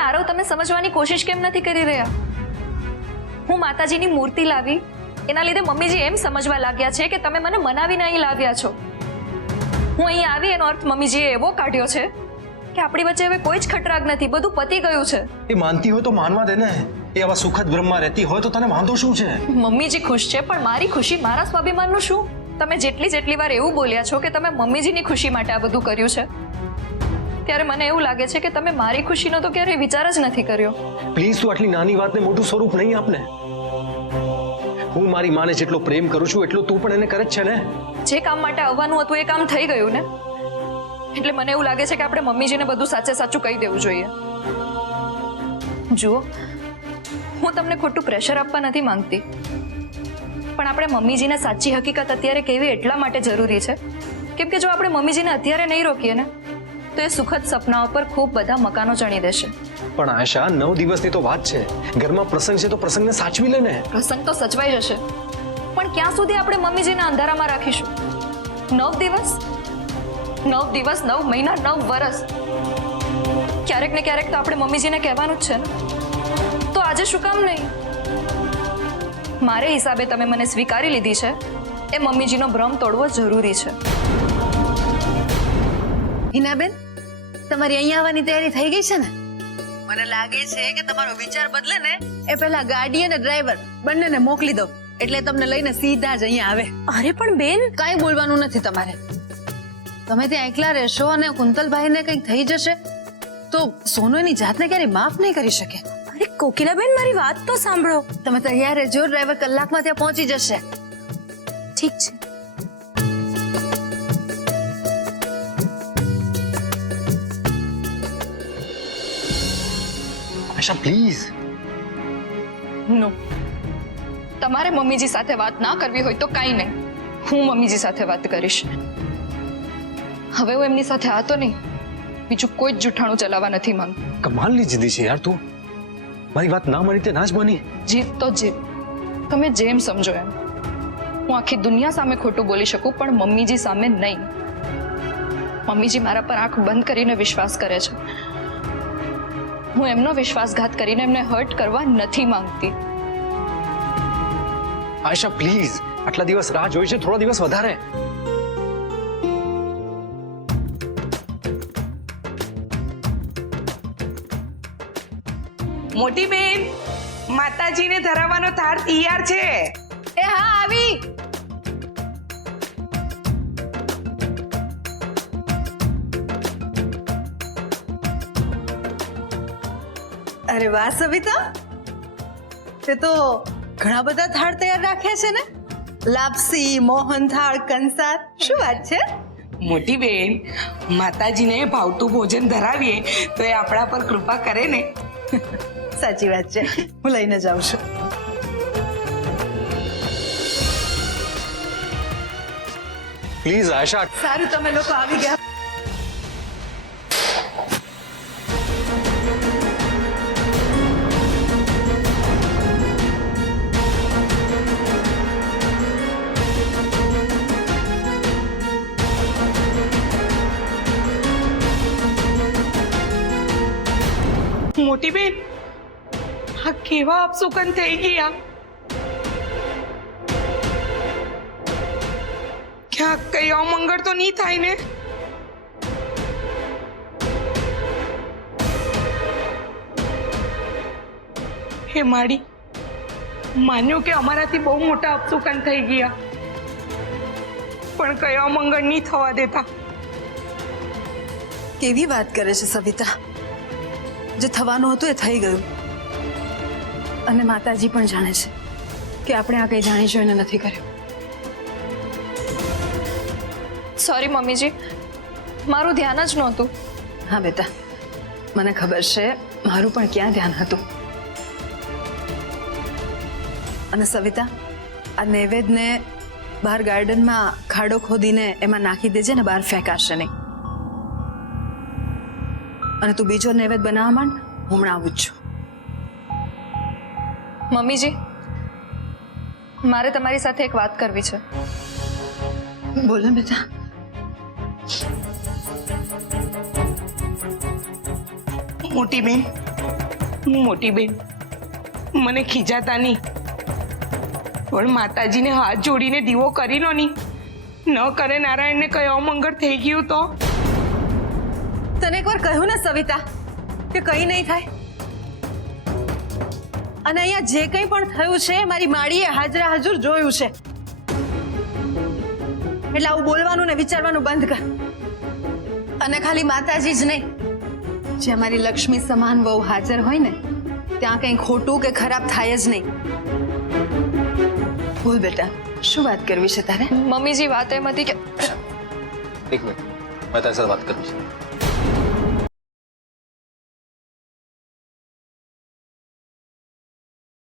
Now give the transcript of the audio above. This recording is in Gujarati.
પણ આરવ તમે સમજવાની કોશિશ કેમ નથી કરી રહ્યા? હું માતાજીની મૂર્તિ લાવી એના લીધે મમ્મીજી એમ સમજવા લાગ્યા છે કે તમે મને મનાવીને અહીં લાવ્યા છો. હું અહીં આવી એનો અર્થ મમ્મીજીએ એવો કાઢ્યો છે કે આપણી વચ્ચે હવે કોઈ જ ખટરાગ નથી, બધું પતી ગયું છે. એ માનતી હોય તો માનવા દે ને. એ આવા સુખદ બ્રહ્મમાં રહેતી હોય તો તને વાંધો શું છે? મમ્મીજી ખુશ છે પણ મારી ખુશી, મારા સ્વાભિમાનનું શું? તમે જેટલી વાર એવું બોલ્યા છો કે તમે મમ્મીજીની ખુશી માટે આ બધું કર્યું છે, ત્યારે મને એવું લાગે છે કે તમે મારી ખુશીનો તો ક્યારેય વિચાર જ નથી કર્યો. પ્લીઝ તું આટલી નાની વાતને મોટું સ્વરૂપ નહીં આપને. હું મારી માને જેટલો પ્રેમ કરું છું એટલું તું પણ એને કરે જ છે ને. જે કામ માટે આવવાનું હતું એ કામ થઈ ગયું ને, એટલે મને એવું લાગે છે કે આપણે મમ્મીજીને બધું સાચે સાચું કહી દેવું જોઈએ. જુઓ, હું તમને ખોટું પ્રેશર આપવા નથી માંગતી, પણ આપણે મમ્મીજીને સાચી હકીકત અત્યારે કહેવી એટલા માટે જરૂરી છે કેમ કે જો આપણે મમ્મીજીને અત્યારે નહીં રોકીએ ને તો એ સુખદ સપનાઓ પર ખૂબ બધા મકાનો ચણી દેશે. પણ આશા, 9 દિવસની તો વાત છે. ઘરમાં પ્રસંગ છે તો પ્રસંગને સાચવી લે ને. પ્રસંગ તો સચવાઈ જશે, પણ ક્યાં સુધી આપણે મમ્મીજીને અંધારામાં રાખીશું? 9 દિવસ, 9 મહિના, 9 વર્ષ. ક્યારેક ને ક્યારેક તો આપણે મમ્મીજીને કહેવાનું જ છે ને, તો આજે શું કામ નહીં? મારે હિસાબે તમે મને સ્વીકારી લીધી છે એ મમ્મીજીનો ભ્રમ તોડવો જરૂરી છે. હિનાબેન, તમારી અહીંયા આવવાની તૈયારી થઈ ગઈ છે ને? મને લાગે છે કે તમારો વિચાર બદલે ને એ પહેલા ગાડી અને ડ્રાઈવર બંનેને મોકલી દો, એટલે તમને લઈને સીધા જ અહીંયા આવે. અરે પણ બેન, કાંઈ બોલવાનું નથી તમારે. તમે ત્યાં એકલા રહેશો અને કુંતલભાઈને કંઈક થઈ જશે તો સોનુ એની જાતને ક્યારેય માફ નહીં કરી શકે. અરે કોકિલાબેન, મારી વાત તો સાંભળો. તમે તૈયાર રહેજો, ડ્રાઈવર કલાકમાં ત્યાં પહોંચી જશે. ઠીક છે. આશા પ્લીઝ. નો, તમારે મમ્મીજી સાથે વાત ના કરવી હોય તો કાંઈ નહીં, હું મમ્મીજી સાથે વાત કરીશ. હવે હું એમની સાથે આ તો નહીં, બીજું કોઈ જ જૂઠાણું ચલાવવા નથી માંગતી. કમાલની જીદી છે યાર તું. મારી વાત ના મળી તે ના જ બની. જીત તો જીત, તમે જેમ સમજો એમ. હું આખી દુનિયા સામે ખોટું બોલી શકું પણ મમ્મીજી સામે નહીં. મમ્મીજી મારા પર આંખ બંધ કરીને વિશ્વાસ કરે છે. હું એમનો વિશ્વાસઘાત કરીને એમને હર્ટ કરવા નથી માંગતી. આશા પ્લીઝ, આટલા દિવસ રાહ જોઈ છે, થોડા દિવસ વધારે. મોટી બેન, માતાજીને ધરાવવાનો થાળ તૈયાર છે. એ હા, આવી. અરે વાહ સવિતા, તે તો ઘણા બધા થાળ તૈયાર રાખ્યા છે ને. લાપસી, મોહન થાળ, કંસાર. શું વાત છે? મોટી બેન, માતાજીને ભાવતું ભોજન ધરાવીએ તો એ આપણા પર કૃપા કરે ને. સાચી વાત છે, હું લઈને જાઉં છું. પ્લીઝ આશા. સારું, તમે લોકો આવી ગયા. મોટી બેન, આ કેવા અપશુકન થઈ ગયા. ક્યાંક કઈ અમંગળ તો નહીં થાય ને? હે માડી, માન્યું કે અમારાથી બહુ મોટા અપશુકન થઈ ગયા, પણ કયો અમંગળ નહીં થવા દેતા. કેવી વાત કરે છે સવિતા? જે થવાનું હતું એ થઈ ગયું, અને માતાજી પણ જાણે છે કે આપણે આ કંઈ જાણી જોઈને નથી કર્યું. સોરી મમ્મીજી, મારું ધ્યાન જ નહોતું. હા બેટા, મને ખબર છે, મારું પણ ક્યાં ધ્યાન હતું. અને સવિતા, આ નૈવેદ્યને બહાર ગાર્ડનમાં ખાડો ખોદીને એમાં નાખી દેજે ને, બહાર ફેંકાશે નહીં. અને તું બીજો નૈવેદ્ય બનાવવા માંડ, હું હમણાં આવું જ છું. મમ્મીજી, મારે તમારી સાથે એક વાત કરવી છે. બોલો બેટા. મોટી બેન, મોટી બેન મને ખીજાતા નહીં, પણ માતાજીને હાથ જોડીને દીવો કરી લો નહીં. ન કરે નારાયણને કઈ અમંગળ થઈ ગયું તો? તને એકવાર કહ્યું ને સવિતા કે કઈ નહીં થાય. અને અહીંયા જે કંઈ પણ થયું છે મારી માળીએ હાજરા હાજર જોયું છે. એટલે આવું બોલવાનું ને વિચારવાનું બંધ કર. અને ખાલી માતાજી જ નહીં, જે અમારી લક્ષ્મી સમાન વહુ હાજર હોય ને ત્યાં કંઈ ખોટું કે ખરાબ થાય જ નહીં. બોલ બેટા, શું વાત કરવી છે તારે? મમ્મીજી વાત એમ હતી કે એક મિનિટ, મેં તારી સાથે વાત કરવી છે.